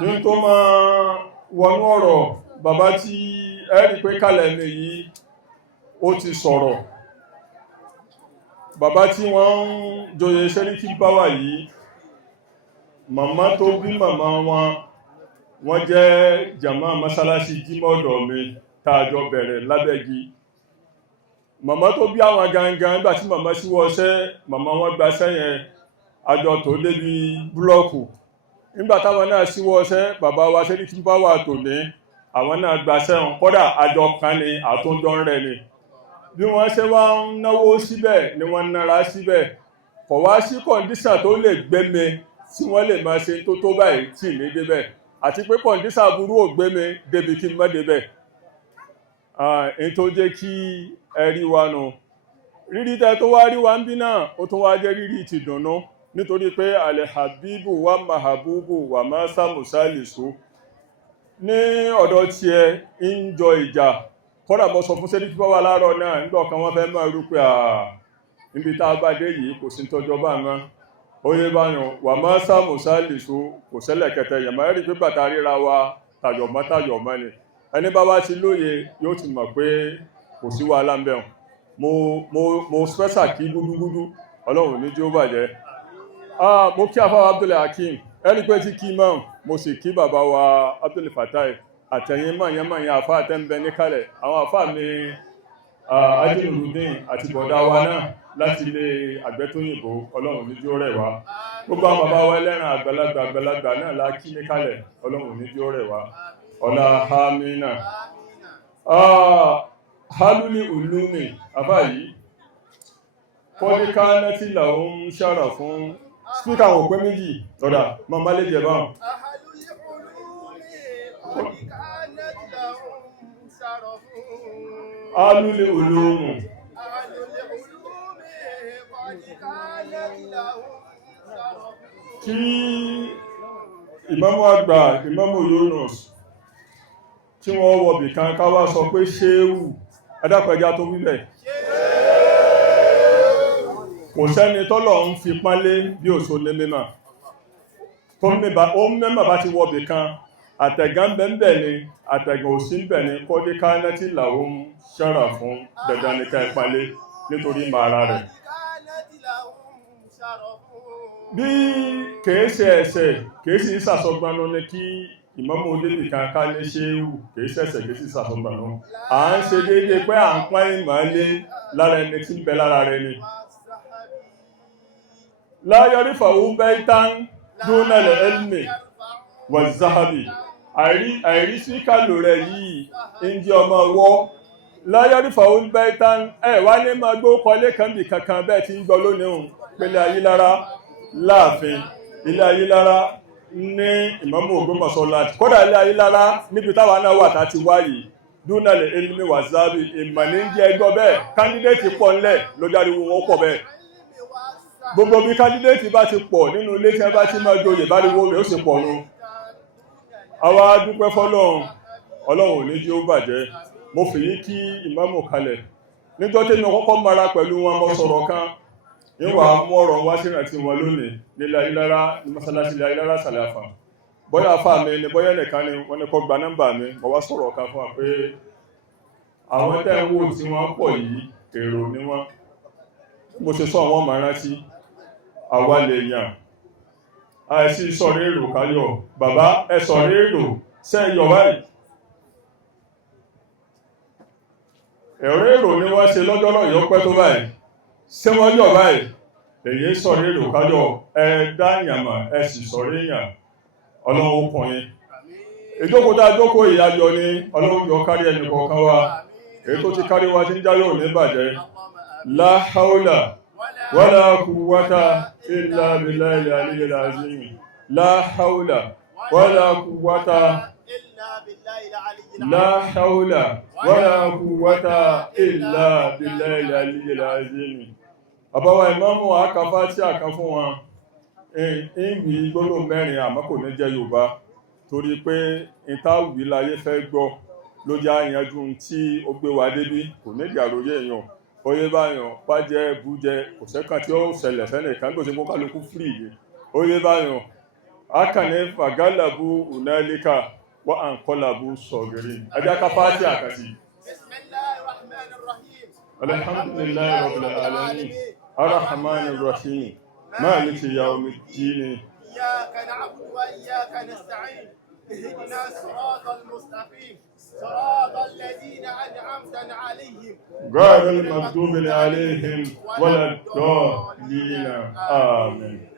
kí n tó máa wọnú ọ̀rọ̀ bàbá tí ẹ rí pé kalẹ̀ mi yìí ó ti sọ̀rọ̀ bàbá tí wọ́n ń joyè Sẹ́ríkí Báwà yìí màmá tó bí màmá wọ́n jẹ́ jàmá mọ́sálásí jímọ̀dọ̀ mi tààjọ bẹ̀rẹ̀ lábẹ́gi màmá tó bí àwọn gangan nígbà tí màmá síwọ́ṣẹ́ màmá wọn gbaṣẹ́ yẹn àjọ tó débi búlọ́ọ̀kù nígbà táwọn náà síwọ́ṣẹ́ bàbá wa Sẹ́ríkí Báwà tò ní àwọn náà gbaṣẹ́ wọn kódà àjọ kan ní àtúndọ́ rẹ̀ ni bí wọ́n ṣe wá ń náwó síbẹ̀ ni wọ́n nára síbẹ̀ kò wá sí kọ̀ǹdíṣà tó lè gbẹ́mi tí wọ́n lè máa ṣe tó báyìí tì ní débẹ̀ àti pé kọ̀ǹdíṣà burú ò gbẹ́mi débi kí n má débẹ̀ èyí tó jẹ́ kí ẹ rí wa nù rírí tẹ́ tó wá rí wa ń bí náà ó tún wá jẹ́ rírí ti dùnnú nítorí pé alẹ́hàbíbù wà mahabubu wà máa sàmùsálìsó ní ọ̀dọ̀ tiẹ̀ ń jọ ìjà kọ́dà mọ́ sọ fún Sẹ́ríkí Báwà láàárọ̀ náà nígbà kan wọ́n fẹ́ máa rú pé níbi tá a bá dé yìí kò sí tọ́jọ́ bá wọn oyè báyọ̀ wà máa sàmùsálìsó kò ṣẹlẹ̀ kẹtẹ yàmá rí pé bàtà ríra wa tàjọ̀mọ́ ni ẹni bá wá ti lóye yóò ti mọ̀ pé kò sí wàhálà ń bẹ̀rùn mo spẹ́sà kí gúdúgúdú ọlọ́run ní jí ó bàjẹ́ mo kí afáwa Abdul Hakim ẹni pé tí kí mọ́ mo sì kí bàbá wa Abdul Fatai àtẹ̀yìn mọ̀nyẹ́mọ̀nyẹ́ àfá àtẹ́mbẹ níkàlẹ̀ àwọn àfá mi ajínlùdín àti bọ̀dá wa náà láti ilé Àgbẹ̀tóyìnbó ọlọ́run ní jí ó rẹ̀ wá gbogbo àwọn bàbá wa ẹlẹ́ran àgbàlagbà náà la kí níkàlẹ̀ ọlọ́run ní jí ó rẹ̀ wá ọ̀la hamina haluli ulumi àbá yìí kọ́díká nẹ́tí làwọn ń ṣàrà fún spíkà àwọn òpé méjì ọ̀dà mọ́má lè jẹ báwọn haluli ulumi kí ìmámù àgbà ìmámù Yunus tí wọ́n wọ̀bì kan káwà sọ pé ṣéwù adápẹjá tó wílẹ̀ kò sẹ́ni tọ́lọ̀ ń fi pánlé bí òṣò lé mímọ̀ tó mẹ́mọ̀ bá ti wọ̀bì kan àtẹ̀gán bẹ́ẹ̀ ni àtẹ̀gán òsì bẹ̀ ni kọ́dí káánẹ́tì làwọn ṣẹ́rà fún dandan ní ká pánlé nítorí màára rẹ̀ bí kèése ẹ̀ṣẹ̀ kèése ìsàsọgbánú ní kí ìmámù olébì kan ká lé ṣéwù kèése ẹ̀ṣẹ̀ kèése ìsàsọgbánú à ń ṣe déédé pé à ń pán ìmọ̀lé lára ẹni tí ń bẹ lára rẹ̀ ni láyọrí fàwú bẹ́ẹ̀tán dúnàlẹ̀ elmi wà záhábì àìrí sí kàlò rẹ̀ yìí ń jẹ́ ọmọ wọ́ láyọrí fàwú bẹ́ẹ̀tán wá ní máa gbó kọlé kan bì kankan bẹ́ẹ̀ tí ń gbọ́ lónìí pẹ̀lú ayélára láàfin ilé ayélára ní Ìmámù Ògbómọ̀ṣọ́ láti kódà ilé ayélára níbi táwa náà wà tá ti wáyé dúnàlẹ̀ elmi wà záhábì ìmọ̀ ní jẹ́ ẹgbọ́ bẹ́ẹ̀ kándídéètì pọ̀ ńlẹ̀ lójáríwó wọn pọ̀ bẹ́ẹ̀ gbogbo bí kandidéètì bá ti pọ̀ nínú ilé tí wọ́n bá ti máa joyè báriwo rẹ̀ ó sì pọ̀ nù àwa dúpẹ́ fọ́lọ́run ọlọ́run ní jí ó bàjẹ́ mo fi yí kí ìmáàmù kalẹ̀ níjọ́ tí mo kọ́kọ́ mara pẹ̀lú wọn mo sọ̀rọ̀ kan níwà mú ọ̀rọ̀ wá sí ìrántí wọn lónìí nílé ayélára ní mọ́sálásí ilé ayélára sàlàfà bóyá afá mi ni bóyá nìkan ni wọ́n ní kó gba nọ́mbà mi mo wá sọ̀rọ̀ kan fún wa pé àwọn tẹ́ ń wò tí wọ́n pọ̀ yìí èrò ni wọ́n mo ṣe sọ àwọn ọmọ rántí àwa lè yàn àìsí sọ̀rọ̀ èrò káyọ̀ bàbá ẹ sọ̀rọ̀ èrò sẹ́yọ̀ báyìí ẹ̀rọ èrò ni wọ́n ṣe lọ́jọ́ náà yọ pẹ́ tó báyìí ṣé wọ́n yọ̀ báyìí èyí sọ̀rọ̀ èrò káyọ̀ ẹ dá ìyàmà ẹ sì sọ̀rọ̀ èèyàn ọlọ́run kùnrin ìjókòó tá a jókòó ìyájọ ni ọlọ́run yọ kárí ẹnì kọ̀ọ̀kan wa èyí tó ti kárí wa ti ń jáyọ̀ ní bàjẹ́ la haula wala quwwata illa billahi al-aliyyil azim la haula wala quwwata la haula wala quwwata illa billahi al-aliyyil azim àbáwá ìmáàmù àkàfà tí a kan fún wọn ìwì gbólóhùn mẹ́rin àmọ́ kò ní jẹ́ Yorùbá torí pé ìtàwí láyé fẹ́ gbọ́ ló já ìyanjú tí ó gbé wa débí kò ní ìdàròyé èèyàn oyé báyàn bá jẹ́ bújẹ kò sẹ́kàn tí ó ṣẹlẹ̀ sẹ́nì kan gbòsí kó kálukú fìrí yìí oyé báyàn akànnì fàgálàbù unálíkà wa anqalabu sagirin. Ajá ká fàtí àkàtì. بسم الله الرحمن الرحيم Alhamdulillahi rabbil alamin. Ar-Rahmanir Rahim. Maliki yawmiddin. إياك نعبد وإياك نستعين اهدنا الصراط المستقيم صراط الذين أنعمت عليهم غير المغضوب عليهم ولا الضالين. آمين.